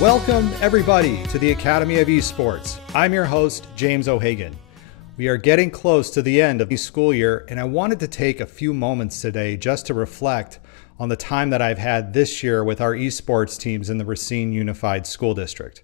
Welcome, everybody, to the Academy of Esports. I'm your host, James O'Hagan. We are getting close to the end of the school year, and I wanted to take a few moments today just to reflect on the time that I've had this year with our esports teams in the Racine Unified School District.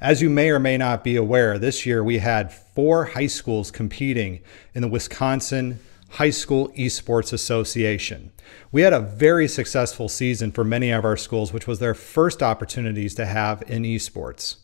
As you may or may not be aware, this year we had 4 high schools competing in the Wisconsin High School Esports Association. We had a very successful season for many of our schools, which was their first opportunities to have in esports.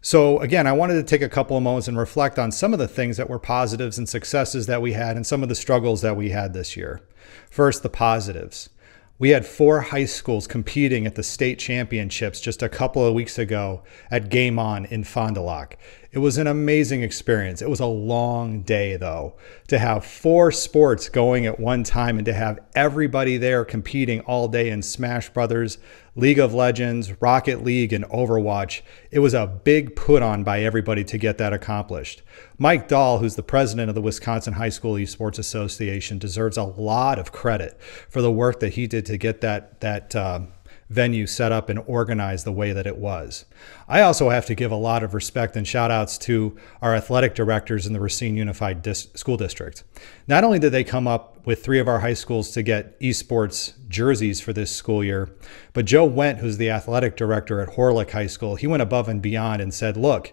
So again, I wanted to take a couple of moments and reflect on some of the things that were positives and successes that we had and some of the struggles that we had this year. First, the positives. We had 4 high schools competing at the state championships just a couple of weeks ago at Game On in Fond du Lac. It was an amazing experience. It was a long day, though, to have 4 sports going at one time and to have everybody there competing all day in Smash Brothers, League of Legends, Rocket League, and Overwatch. It was a big put on by everybody to get that accomplished. Mike Dahl, who's the president of the Wisconsin High School Esports Association, deserves a lot of credit for the work that he did to get that venue set up and organized the way that it was. I also have to give a lot of respect and shout outs to our athletic directors in the Racine Unified School District. Not only did they come up with 3 of our high schools to get esports jerseys for this school year, but Joe Wendt, who's the athletic director at Horlick High School, he went above and beyond and said, look,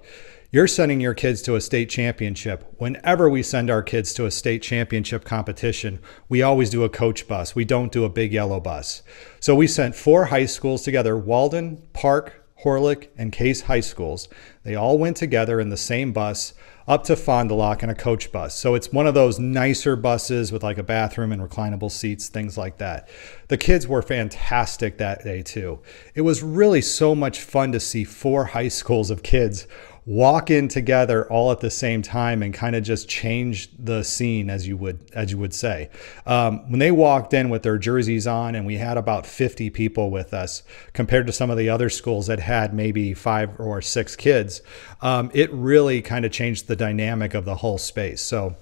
you're sending your kids to a state championship. Whenever we send our kids to a state championship competition, we always do a coach bus. We don't do a big yellow bus. So we sent 4 high schools together, Walden, Park, Horlick, and Case High Schools. They all went together in the same bus up to Fond du Lac in a coach bus. So it's one of those nicer buses with like a bathroom and reclinable seats, things like that. The kids were fantastic that day too. It was really so much fun to see 4 high schools of kids walk in together all at the same time and kind of just change the scene, as you would say. When they walked in with their jerseys on, and we had about 50 people with us compared to some of the other schools that had maybe 5 or 6 kids, it really kind of changed the dynamic of the whole space. So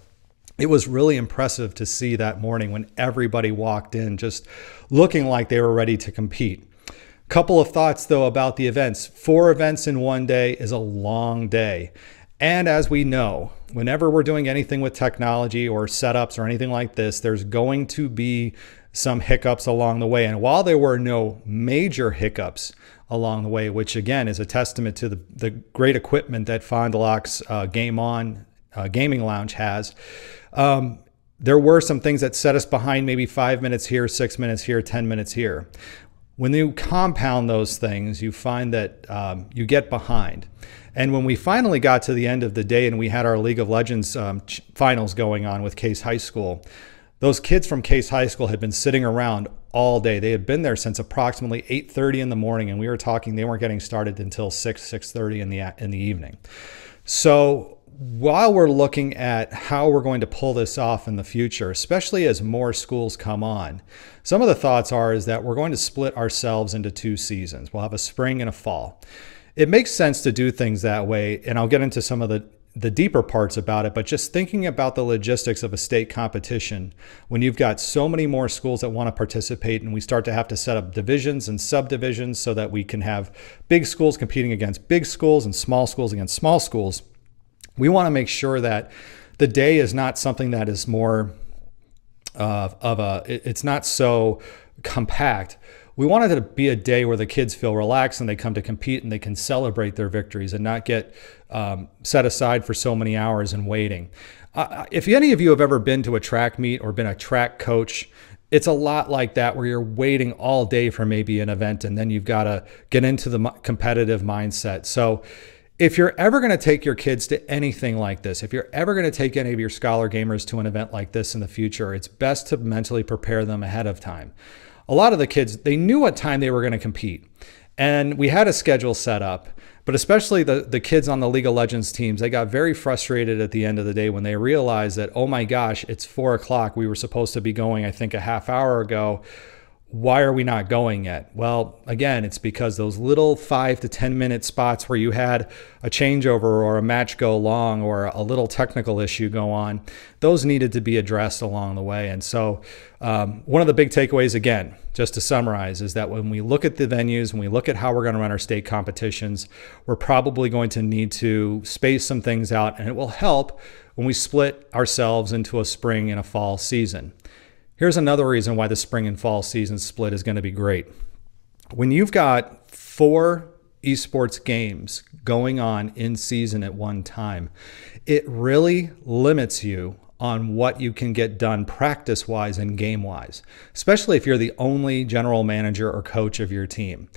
it was really impressive to see that morning when everybody walked in just looking like they were ready to compete. Couple of thoughts, though, about the events. 4 events in one day is a long day. And as we know, whenever we're doing anything with technology or setups or anything like this, there's going to be some hiccups along the way. And while there were no major hiccups along the way, which again is a testament to the great equipment that Fond du Lac's Game On gaming lounge has, there were some things that set us behind, maybe 5 minutes here, 6 minutes here, 10 minutes here. When you compound those things, you find that you get behind. And when we finally got to the end of the day and we had our League of Legends finals going on with Case High School, those kids from Case High School had been sitting around all day. They had been there since approximately 8:30 in the morning, and we were talking, they weren't getting started until 6:30 in the evening. So while we're looking at how we're going to pull this off in the future, especially as more schools come on, some of the thoughts is that we're going to split ourselves into 2 seasons. We'll have a spring and a fall. It makes sense to do things that way, and I'll get into some of the deeper parts about it, but just thinking about the logistics of a state competition, when you've got so many more schools that want to participate and we start to have to set up divisions and subdivisions so that we can have big schools competing against big schools and small schools against small schools, we want to make sure that the day is not something that is more it's not so compact. We want it to be a day where the kids feel relaxed and they come to compete and they can celebrate their victories and not get set aside for so many hours and waiting. If any of you have ever been to a track meet or been a track coach, it's a lot like that, where you're waiting all day for maybe an event and then you've got to get into the competitive mindset. So if you're ever going to take your kids to anything like this, if you're ever going to take any of your scholar gamers to an event like this in the future, it's best to mentally prepare them ahead of time. A lot of the kids, they knew what time they were going to compete, and we had a schedule set up, but especially the kids on the League of Legends teams, they got very frustrated at the end of the day when they realized that, oh my gosh, it's 4 o'clock. We were supposed to be going, I think, a half hour ago. Why are we not going yet? Well, again, it's because those little 5 to 10 minute spots where you had a changeover or a match go long or a little technical issue go on, those needed to be addressed along the way. And so one of the big takeaways, again, just to summarize, is that when we look at the venues, when we look at how we're going to run our state competitions, we're probably going to need to space some things out, and it will help when we split ourselves into a spring and a fall season. Here's another reason why the spring and fall season split is going to be great. When you've got 4 esports games going on in season at one time, it really limits you on what you can get done practice-wise and game-wise, especially if you're the only general manager or coach of your team.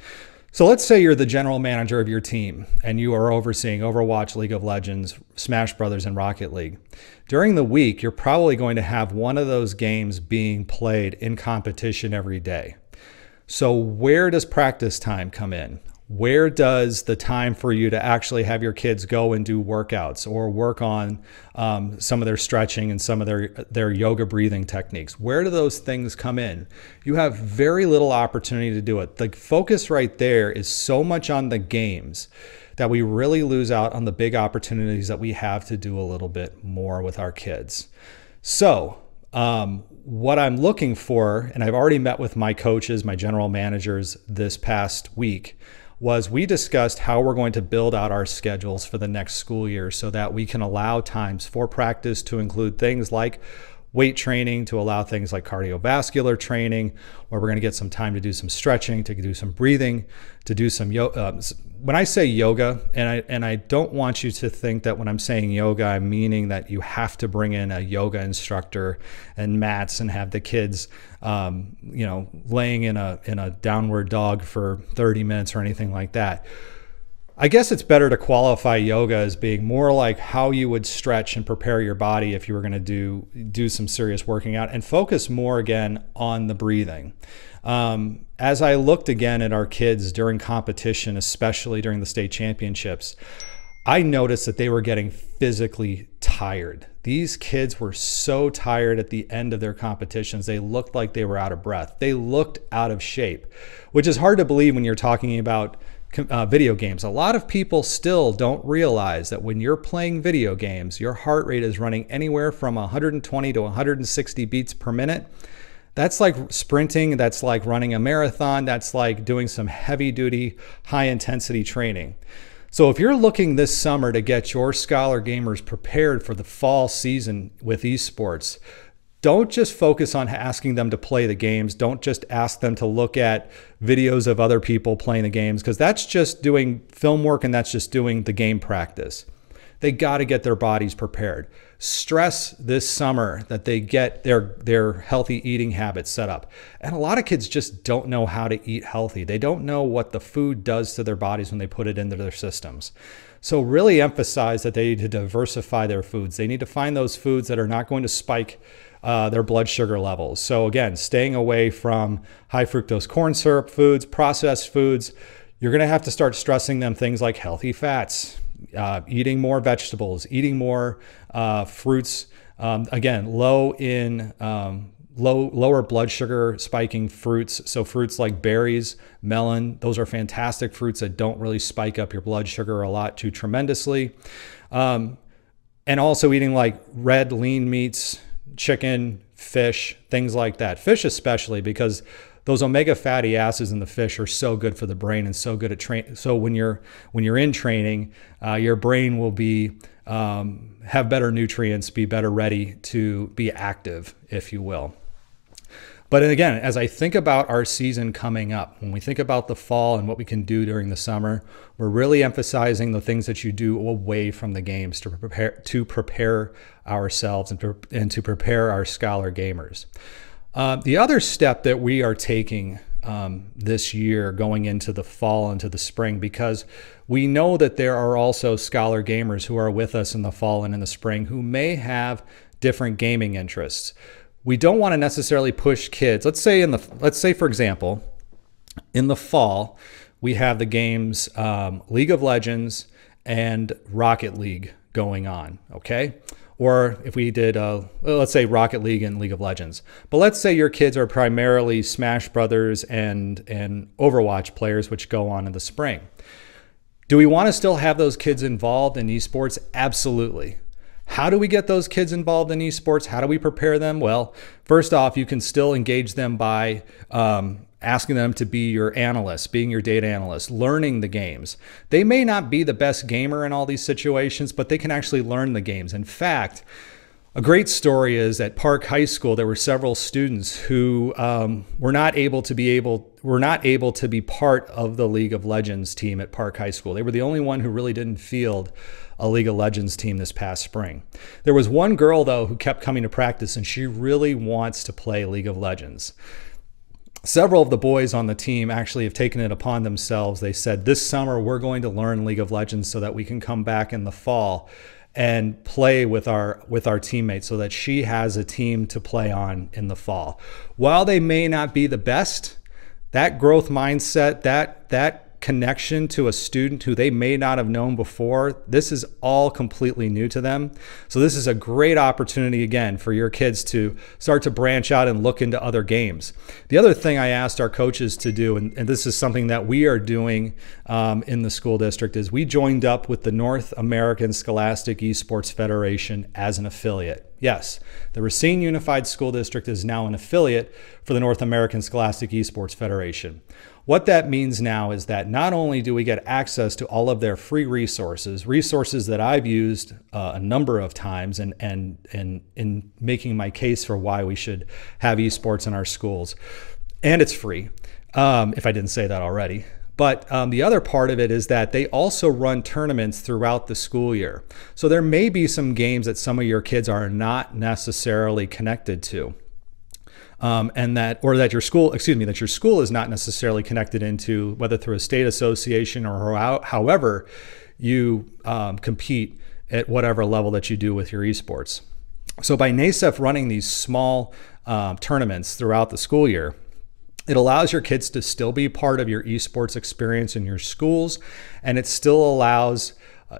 So let's say you're the general manager of your team and you are overseeing Overwatch, League of Legends, Smash Brothers, and Rocket League. During the week, you're probably going to have one of those games being played in competition every day. So where does practice time come in? Where does the time for you to actually have your kids go and do workouts or work on some of their stretching and some of their yoga breathing techniques? Where do those things come in? You have very little opportunity to do it. The focus right there is so much on the games that we really lose out on the big opportunities that we have to do a little bit more with our kids. So what I'm looking for, and I've already met with my coaches, my general managers this past week, was we discussed how we're going to build out our schedules for the next school year so that we can allow times for practice to include things like weight training, to allow things like cardiovascular training, where we're going to get some time to do some stretching, to do some breathing, to do some yoga. When I say yoga, and I don't want you to think that when I'm saying yoga, I'm meaning that you have to bring in a yoga instructor and mats and have the kids, laying in a downward dog for 30 minutes or anything like that. I guess it's better to qualify yoga as being more like how you would stretch and prepare your body if you were going to do some serious working out, and focus more again on the breathing. As I looked again at our kids during competition, especially during the state championships, I noticed that they were getting physically tired. These kids were so tired at the end of their competitions. They looked like they were out of breath. They looked out of shape, which is hard to believe when you're talking about video games. A lot of people still don't realize that when you're playing video games, your heart rate is running anywhere from 120 to 160 beats per minute. That's like sprinting, that's like running a marathon, that's like doing some heavy duty, high intensity training. So if you're looking this summer to get your Scholar gamers prepared for the fall season with esports, don't just focus on asking them to play the games. Don't just ask them to look at videos of other people playing the games, because that's just doing film work and that's just doing the game practice. They got to get their bodies prepared. Stress this summer that they get their healthy eating habits set up. And a lot of kids just don't know how to eat healthy. They don't know what the food does to their bodies when they put it into their systems. So really emphasize that they need to diversify their foods. They need to find those foods that are not going to spike their blood sugar levels. So again, staying away from high fructose corn syrup foods, processed foods. You're going to have to start stressing them things like healthy fats, eating more vegetables, eating more fruits. Again, lower blood sugar spiking fruits. So fruits like berries, melon, those are fantastic fruits that don't really spike up your blood sugar a lot too tremendously. And also eating like red lean meats, chicken, fish, things like that. Fish especially, because those omega fatty acids in the fish are so good for the brain and so good at training. So when you're in training, your brain will be have better nutrients, be better ready to be active, if you will. But again, as I think about our season coming up, when we think about the fall and what we can do during the summer, we're really emphasizing the things that you do away from the games to prepare ourselves and to prepare our Scholar gamers. The other step that we are taking this year going into the fall, into the spring, because we know that there are also Scholar gamers who are with us in the fall and in the spring who may have different gaming interests. We don't want to necessarily push kids. Let's say for example, in the fall, we have the games League of Legends and Rocket League going on, okay? or if we did, let's say Rocket League and League of Legends. But let's say your kids are primarily Smash Brothers and Overwatch players, which go on in the spring. Do we want to still have those kids involved in esports? Absolutely. How do we get those kids involved in esports? How do we prepare them? Well, first off, you can still engage them by asking them to be your analyst, being your data analyst, learning the games. They may not be the best gamer in all these situations, but they can actually learn the games. In fact, a great story is at Park High School, there were several students who were not able to be part of the League of Legends team at Park High School. They were the only one who really didn't field a League of Legends team this past spring. There was one girl, though, who kept coming to practice, and she really wants to play League of Legends. Several of the boys on the team actually have taken it upon themselves. They said, this summer we're going to learn League of Legends so that we can come back in the fall and play with our teammates, so that she has a team to play on in the fall. While they may not be the best, that growth mindset, that connection to a student who they may not have known before, this is all completely new to them. So this is a great opportunity, again, for your kids to start to branch out and look into other games. The other thing I asked our coaches to do, and this is something that we are doing in the school district, is we joined up with the North American Scholastic Esports Federation as an affiliate. Yes, the Racine Unified School District is now an affiliate for the North American Scholastic Esports Federation. What that means now is that not only do we get access to all of their free resources that I've used a number of times and in making my case for why we should have esports in our schools, and it's free, if I didn't say that already. But the other part of it is that they also run tournaments throughout the school year. So there may be some games that some of your kids are not necessarily connected to. That your school is not necessarily connected into, whether through a state association or however you compete at whatever level that you do with your esports. So by NASEF running these small tournaments throughout the school year, it allows your kids to still be part of your esports experience in your schools, and it still allows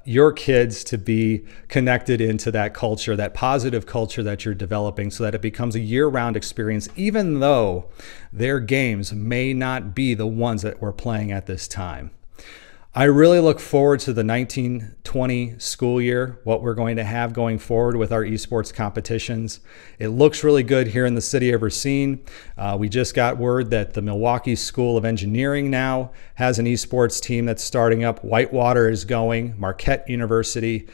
your kids to be connected into that culture, that positive culture that you're developing, so that it becomes a year-round experience, even though their games may not be the ones that we're playing at this time. I really look forward to the 1920 school year, what we're going to have going forward with our esports competitions. It looks really good here in the city of Racine. We just got word that the Milwaukee School of Engineering now has an esports team that's starting up. Whitewater is going, Marquette University.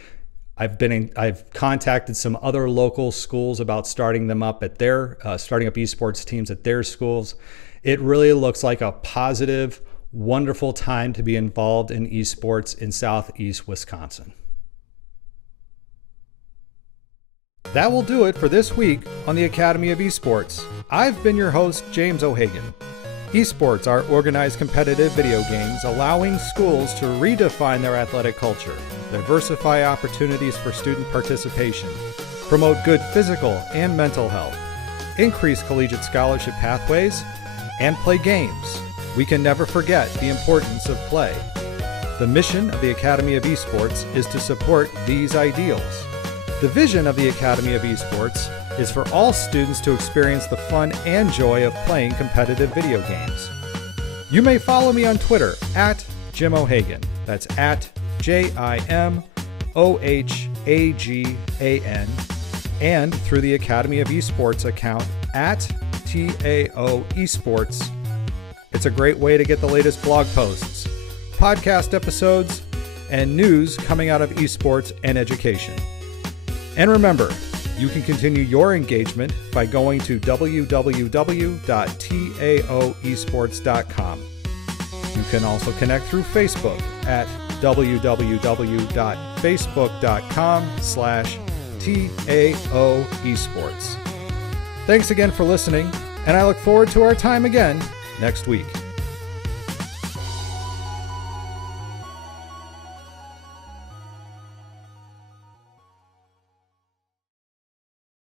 I've contacted some other local schools about starting up esports teams at their schools. It really looks like a positive, wonderful time to be involved in esports in Southeast Wisconsin. That will do it for this week on the Academy of Esports. I've been your host, James O'Hagan. Esports are organized competitive video games allowing schools to redefine their athletic culture, diversify opportunities for student participation, promote good physical and mental health, increase collegiate scholarship pathways, and play games. We can never forget the importance of play. The mission of the Academy of Esports is to support these ideals. The vision of the Academy of Esports is for all students to experience the fun and joy of playing competitive video games. You may follow me on Twitter at Jim O'Hagan. That's at JIMOHAGAN, and through the Academy of Esports account at TAO Esports. It's a great way to get the latest blog posts, podcast episodes, and news coming out of esports and education. And remember, you can continue your engagement by going to www.taoesports.com. You can also connect through Facebook at www.facebook.com/TAOesports. Thanks again for listening, and I look forward to our time again next week.